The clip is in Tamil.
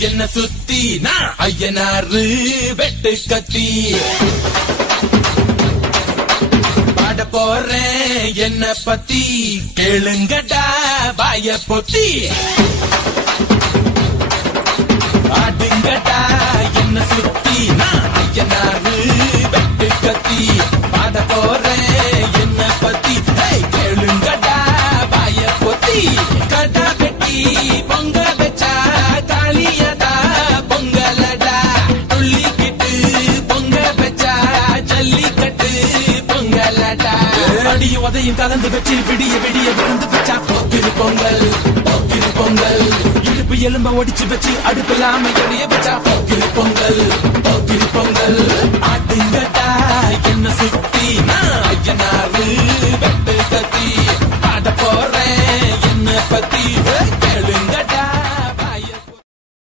என்ன சுத்தி நான் ஐயனாரு வெட்டு கத்தி பாட போறேன் என்ன பத்தி கேளுங்கடா வாய பொத்தி ஆடுங்கடா என்ன சுத்தி நான் ஐயனாரு வெட்டு கத்தி பாட போறேன் என்ன பத்தி கேளுங்கடா வாய பொத்தி கடா வெட்டி பொங்க வச்சா காளியதா பொங்கலடா துள்ளிக்கிட்டு பொங்க வச்சா ஜல்லிக்கட்டு பொங்கலடா அடியும் உதையும் கலந்து வச்சு விடிய விடிய விழுந்து வச்சா போக்கிரு பொங்கல் போக்கிரு பொங்கல் இடுப்பு எலும்ப ஒடிச்சு வச்சு அடுப்பில்லாம எறிய வச்சா போக்கிரு பொங்கல் போக்கிரு பொங்கல் ஆட்டுங்கட்டா என்ன சுத்தி நான் ஐயனாரு வெட்டு கத்தி பாட போறேன் என்ன பத்தி